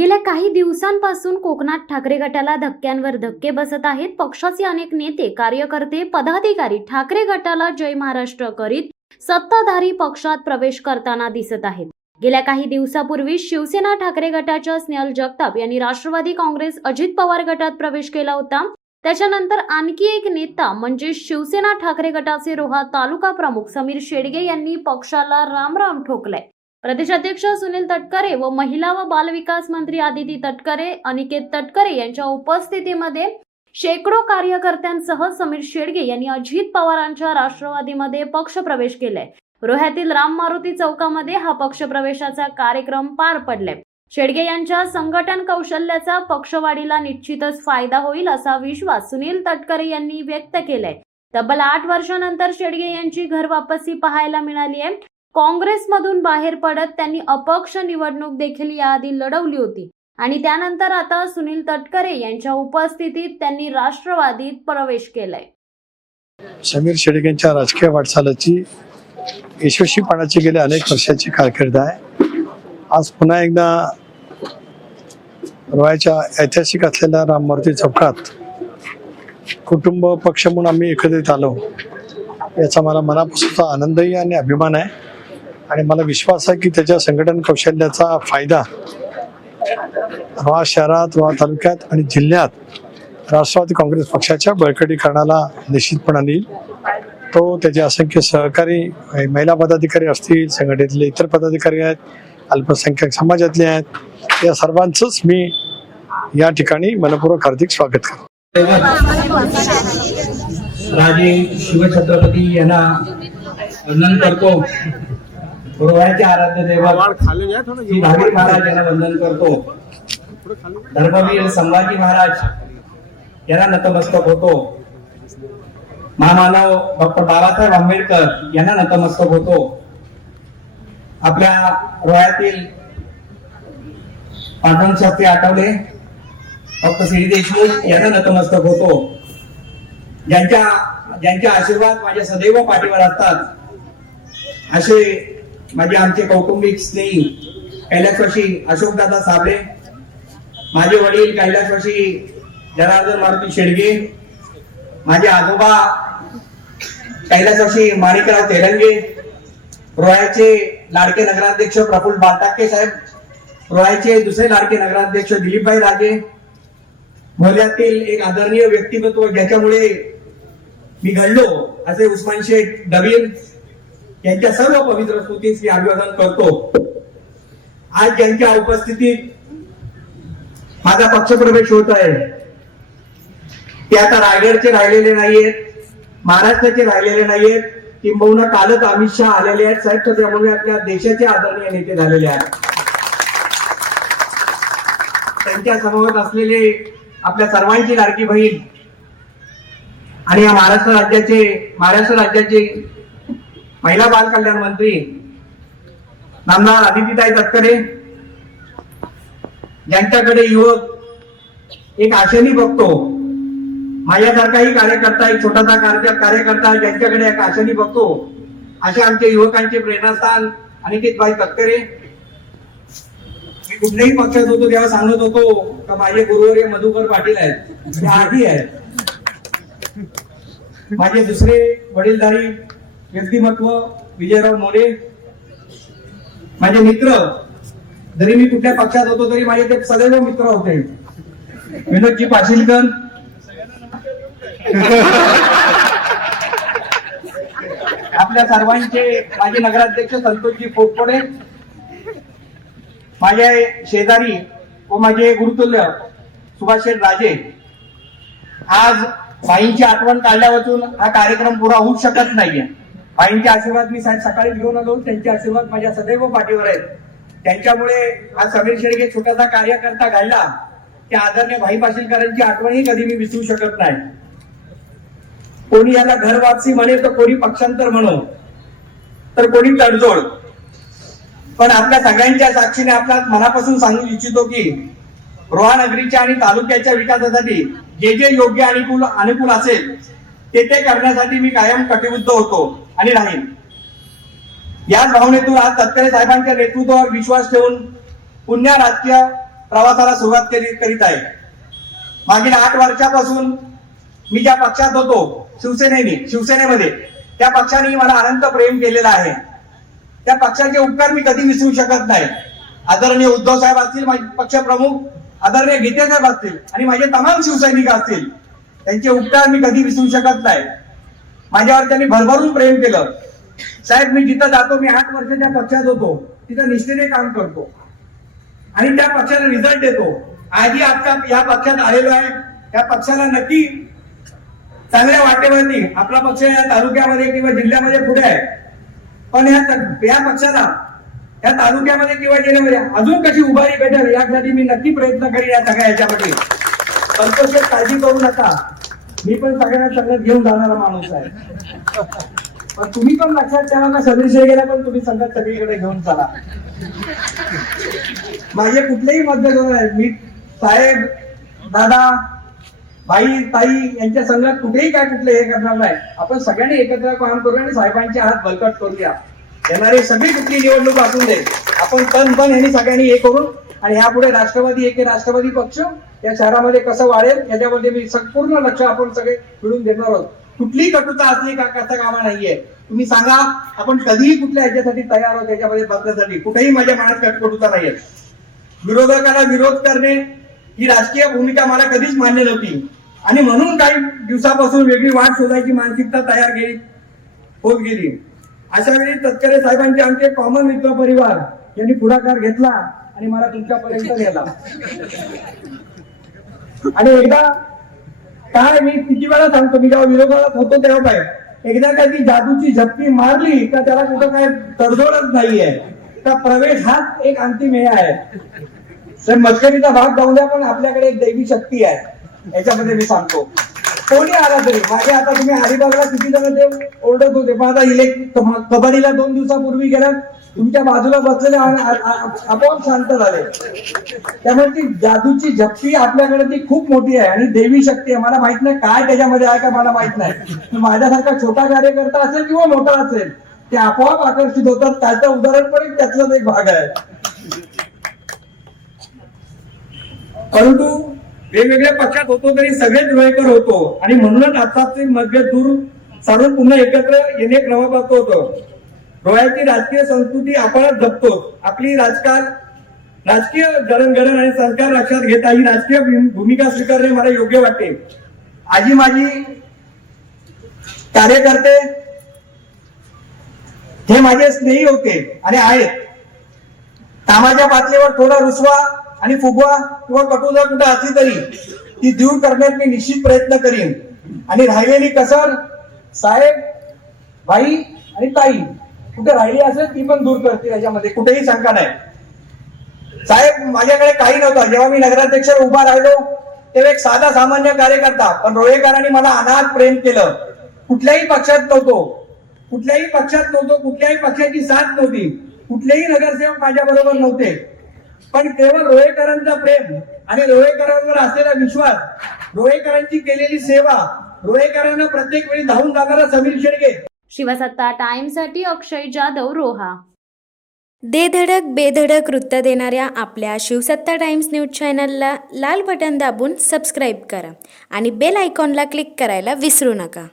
गेल्या काही दिवसांपासून कोकणात ठाकरे गटाला धक्क्यांवर धक्के बसत आहेत. पक्षाचे अनेक नेते, कार्यकर्ते, पदाधिकारी ठाकरे गटाला जय महाराष्ट्र करीत सत्ताधारी पक्षात प्रवेश करताना दिसत आहेत. गेल्या काही दिवसापूर्वी शिवसेना ठाकरे गटाच्या स्नेहल जगताप यांनी राष्ट्रवादी काँग्रेस अजित पवार गटात प्रवेश केला होता. त्याच्यानंतर आणखी एक नेता म्हणजे शिवसेना ठाकरे गटाचे रोहा तालुका प्रमुख समीर शेडगे यांनी पक्षाला रामराम ठोकलाय. प्रदेशाध्यक्ष सुनील तटकरे व महिला व बालविकास मंत्री आदिती तटकरे, अनिकेत तटकरे यांच्या उपस्थितीमध्ये शेकडो कार्यकर्त्यांसह समीर शेडगे यांनी अजित पवारांच्या राष्ट्रवादीमध्ये पक्षप्रवेश केलाय. रोह्यातील राम मारुती चौकामध्ये हा पक्षप्रवेशाचा कार्यक्रम पार पडलाय. शेडगे यांच्या संघटन कौशल्याचा पक्षवाढीला निश्चितच फायदा होईल असा विश्वास सुनील तटकरे यांनी व्यक्त केलाय. तब्बल 8 वर्षांनंतर शेडगे यांची घर वापसी पाहायला मिळाली आहे. काँग्रेसमधून बाहेर पडत त्यांनी अपक्ष निवडणूक देखील याआधी लढवली होती आणि त्यानंतर आता सुनील तटकरे यांच्या उपस्थितीत त्यांनी राष्ट्रवादीत प्रवेश केलाय. समीर शेडगेंच्या राजकीय वाटचालीची यशस्वीपणाची गेल्या अनेक वर्षाची कारकीर्द आहे. आज पुन्हा एकदा रोह्याच्या ऐतिहासिक असलेल्या राम मारुती चौकात कुटुंब पक्ष म्हणून आम्ही एकत्रित आलो, याचा मला मनापासूनचा आनंदही आणि अभिमान आहे आणि मला विश्वास आहे की त्याच्या संघटन कौशल्याचा फायदा रोहा शहरात, रोहा तालुक्यात आणि जिल्ह्यात राष्ट्रवादी काँग्रेस पक्षाच्या बळकटीकरणाला निश्चितपणे येईल. तो त्याचे असंख्य सहकारी महिला पदाधिकारी असतील, संघटनेतले इतर पदाधिकारी आहेत, अल्पसंख्याक समाजातले आहेत, या सर्वांचंच मी या ठिकाणी मनपूर्वक हार्दिक स्वागत करतो. राजे शिवछत्रपती यांना वंदन करतो. रोह्याचे आराध्य दैवत श्री धावीर महाराज यांना वंदन करतो. धर्मवीर संभाजी महाराज यांना नतमस्तक होतो. महामानव डॉक्टर बाबासाहेब आंबेडकर यांना नतमस्तक होतो. आपल्या रोह्यातील पांडुरंग शास्त्री आठवले, डॉक्टर सी देशमुख यांना नतमस्तक होतो. ज्यांच्या आशीर्वाद माझ्या सदैव पाठीवर असतात असे माझे आमचे कौटुंबिक स्नेही कैलासवासी अशोकदादा साबळे, माझे वडील कैलासवासी जनार्दन मारुती शेडगे, माझे आजोबा कैलासवासी माणिकराव तेलंगे, रोह्याचे लाडके नगराध्यक्ष प्रफुल्ल बालटाके साहेब, रोह्याचे दुसरे लाडके नगराध्यक्ष दिलीपभाई राजे, मोहल्ल्यातील एक आदरणीय व्यक्तिमत्व ज्याच्यामुळे मी घडलो असे उस्मान शेख दबीर यांच्या सर्व पवित्र स्तुतीस मी अभिवादन करतो. आज ज्यांच्या उपस्थितीत माझा पक्षप्रवेश होत आहे ते आता रायगडचे राहिलेले नाहीयेत, महाराष्ट्राचे राहिलेले नाहीयेत, किंबहुना कालच अमित शहा आलेले आहेत साहेब, तर त्यामुळे आपल्या देशाचे आदरणीय नेते झालेले आहेत. त्यांच्या समवेत असलेले आपल्या सर्वांची लाडकी बहीण आणि या महाराष्ट्र राज्याचे महिला बाल कल्याण मंत्री नामदार आदितीताई तटकरे, ज्यांच्याकडे युवक एक आशेने बघतो, माझ्यासारखाही कार्यकर्ता, एक छोटासा कार्यकर्ता ज्यांच्याकडे एक आशेने बघतो, अशा आमच्या युवकांचे प्रेरणास्थान अनिकेतभाई तटकरे. मी कुठल्याही पक्षात होतो तेव्हा सांगत होतो का माझे गुरुवर्य मधुकर पाटील आहेत, ते आधी आहेत. माझे दुसरे वडीलधारी व्यक्तिमत्व विजयराव मोरे, माझे मित्र, जरी मी कुठल्या पक्षात होतो तरी माझे ते सदैव मित्र होते. विनोदजी पाशीलकर, आपल्या सर्वांचे माझे नगराध्यक्ष संतोषजी पोटपडे, माझे शेजारी व माझे गुरुतुल्य सुभाष शेठ राजे. आज बाईंची आठवण काढल्यापासून हा कार्यक्रम पुरा होऊ शकत नाहीये. बाईंचे आशीर्वाद मी सकाळी घेऊन आलो, त्यांचे आशीर्वाद माझ्या सदैव पाठीवर आहेत. त्यांच्यामुळे हा समीर शेडगे छोटासा कार्यकर्ता घडला, त्या आदरणीय भाई पाशीलकरांची आठवणही कधी मी विसरू शकत नाही. कोणी याला घर वापसी म्हणे, तर कोणी पक्षांतर म्हणो, तर कोणी तडजोड, पण आपल्या सगळ्यांच्या साक्षीने आपल्या मनापासून सांगू इच्छितो की रोहा नगरीच्या आणि तालुक्याच्या विकासासाठी जे जे योग्य अनुकूल असेल ते करण्यासाठी मी कायम कटिबद्ध होतो आणि राहील. याच भावनेतून आज तटकरे साहेबांच्या नेतृत्वावर विश्वास ठेवून पुन्हा राजकीय प्रवासाला सुरुवात करीत आहे. मागील 8 वर्षापासून मी ज्या पक्षात होतो शिवसेनेमध्ये त्या पक्षाने मला अनंत प्रेम केलेलं आहे. त्या पक्षाचे उपकार मी कधी विसरू शकत नाही. आदरणीय उद्धव साहेब असतील, माझे पक्षप्रमुख आदरणीय गीते साहेब असतील आणि माझे तमाम शिवसैनिक असतील, त्यांचे उपकार मी कधी विसरू शकत नाही. माझ्यावर त्यांनी भरभरून प्रेम केलं. साहेब, मी जिथं जातो, मी 8 वर्ष त्या पक्षात होतो, तिथं निष्ठेने काम करतो आणि त्या पक्षाला रिझल्ट देतो. आजही आता या पक्षात आलेलो आहे. त्या पक्षाला नक्की चांगल्या वाटेवरती आपला पक्ष या तालुक्यामध्ये किंवा जिल्ह्यामध्ये पुढे आहे, पण या पक्षाला या तालुक्यामध्ये किंवा जिल्ह्यामध्ये अजून कशी उभारी भेटेल यासाठी मी नक्की प्रयत्न करेन. या सगळ्या याच्यामध्ये संतोष, काळजी करू नका, मी पण सगळ्यांना संगत घेऊन जाणारा माणूस आहे. पण तुम्ही पण लक्षात ठेवा का सदस्य गेला पण तुम्ही संगत सगळीकडे घेऊन चला. माझे कुठलेही मतभेद नाही. मी साहेब, दादा, बाई, ताई यांच्या संघात कुठेही काय कुठले हे करणार नाही. आपण सगळ्यांनी एकत्र काम करूया आणि साहेबांचे हात बळकट करूया. येणारी सगळी कुठली निवडणूक असून दे, आपण तन पण यांनी सगळ्यांनी हे करून आणि यापुढे राष्ट्रवादी पक्ष या शहरामध्ये कसं वाढेल याच्यामध्ये मी संपूर्ण लक्ष आपण सगळे मिळून देणार आहोत. कुठलीही कटुता असली का करता कामा नाहीये. तुम्ही सांगा, आपण कधीही कुठल्या याच्यासाठी तयार आहोत याच्यामध्ये बदलण्यासाठी. कुठेही माझ्या मनात कटुता नाहीये. विरोधकाला विरोध करणे ही राजकीय भूमिका मला कधीच मान्य नव्हती आणि म्हणून काही दिवसापासून वेगळी वाट शोधायची मानसिकता तयार होत गेली. अशा वेळी तटकरे साहेबांचे आमचे कॉमन मित्र परिवार यांनी पुढाकार घेतला आणि मला तुमच्यापर्यंत नेला. आणि एकदा काय, मी किती वेळा सांगतो, मी जेव्हा विरोधात होतो तेव्हा काय, एकदा काय ती जादूची झपकी मारली का त्याला कुठं काय तडजोडच नाहीये. का प्रवेश हाच एक अंतिम हे आहे. तर मस्करीचा भाग जाऊ द्या, पण आपल्याकडे एक दैवी शक्ती आहे याच्यामध्ये मी सांगतो. कोणी आला तरी मागे आता तुम्ही अलिबागला किती जण ते ओरडत होते, पण आता कबड्डीला 2 दिवसापूर्वी गेला, तुमच्या बाजूला बसलेले आपोआप शांत झाले. त्यामुळे ती जादूची झपकी आपल्याकडे ती खूप मोठी आहे आणि देवी शक्ती आहे. मला माहित नाही काय त्याच्यामध्ये आहे का, मला माहित नाही. माझ्यासारखा छोटा कार्यकर्ता असेल किंवा मोठा असेल, ते आपोआप आकर्षित होतात. त्याचं उदाहरण पण त्यातलाच एक भाग आहे. परंतु वेगवेगळ्या पक्षात होतो तरी सगळेच रोहेकर होतो आणि म्हणूनच आताचे मतभेद दूर सारून पुन्हा एकत्र येणे क्रमबद्ध होतं. रोह्याची राजकीय संस्कृती आपण जपतो. आपली राजकीय जडणघडण आणि संस्कार लक्षात घेता ही राजकीय भूमिका स्वीकारणे मला योग्य वाटते. आजी माझी कार्यकर्ते हे माझे स्नेही होते आणि आहेत. कामाच्या पातळीवर थोडा रुसवा आणि फुगवा किंवा कटुता कुठे असली तरी ती दूर करण्यात मी निश्चित प्रयत्न करीन. आणि राहिलेली कसर साहेब, बाई आणि ताई कुठे राहिली असेल ती पण दूर करतील, याच्यामध्ये कुठेही शंका नाही. साहेब, माझ्याकडे काही नव्हतं. जेव्हा मी नगराध्यक्ष उभा राहिलो तेव्हा एक साधा सामान्य कार्यकर्ता, पण रोहेकरांनी मला अनाथ प्रेम केलं. कुठल्याही पक्षात नव्हतो, कुठल्याही पक्षाची साथ नव्हती, कुठलेही नगरसेवक माझ्या बरोबर नव्हते, पण केवळ रोहेकरांचा प्रेम आणि रोहेकरांवर असलेला विश्वास, रोहेकरांची केलेली सेवा, रोहेकरांना प्रत्येक वेळी धावून जाणारा समीर शेडगे. शिवसत्ता टाइम्ससाठी अक्षय जाधव, रोहा. दे धडक बेधडक वृत्त देणाऱ्या आपल्या शिवसत्ता टाइम्स न्यूज चॅनलला लाल बटन दाबून सबस्क्राईब करा आणि बेल आयकॉनला क्लिक करायला विसरू नका.